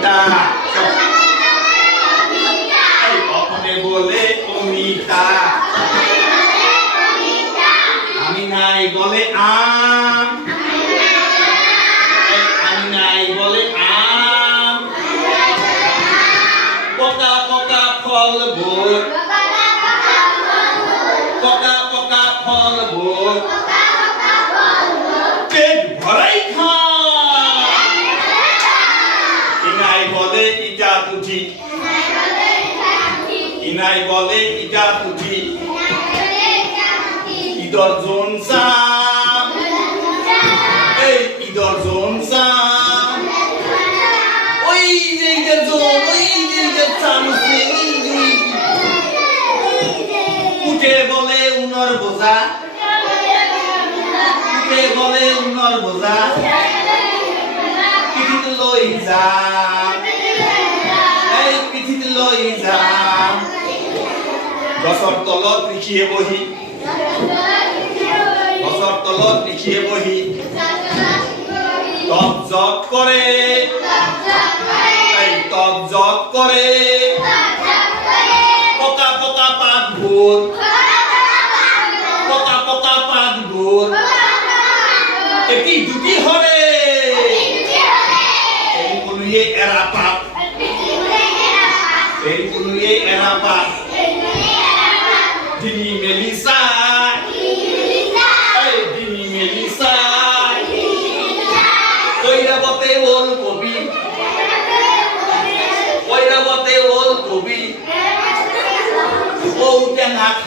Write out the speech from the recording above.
অমিতা অপনে বলে অমিতা আমি নাই বলে আম আমি নাই বলে আম পকা পকা ফল ভোর পকা পকা ফল ভোর পেট ভরাই খা ইনাই বলে ইটা তুঠি ইনাই বলে ইটা তুঠি ইদর জোন সাম এই ইদর জোন সাম ওই যে ইদর জোন ওই যে ইদর সাম উঠে বলে উনর বোঝা উঠে বলে উনর বোঝা পিঠিতে লই যা এই পিঠিতে লই যা গছৰ তলত লিখিয়ে বহি গছৰ তলত লিখিয়ে বহি তপ জপ কৰে এই তপ জপ কৰে পকা পকা পাত ভোর পকা পকা পাত ভোর এটি দুটি হরে এই কোনুয়ে এরা পাত এই কোনুয়ে এরা পাত Dini Melisa Hey Dini Melisa Koira bote ol kobi Koira bote ol kobi Oh jangan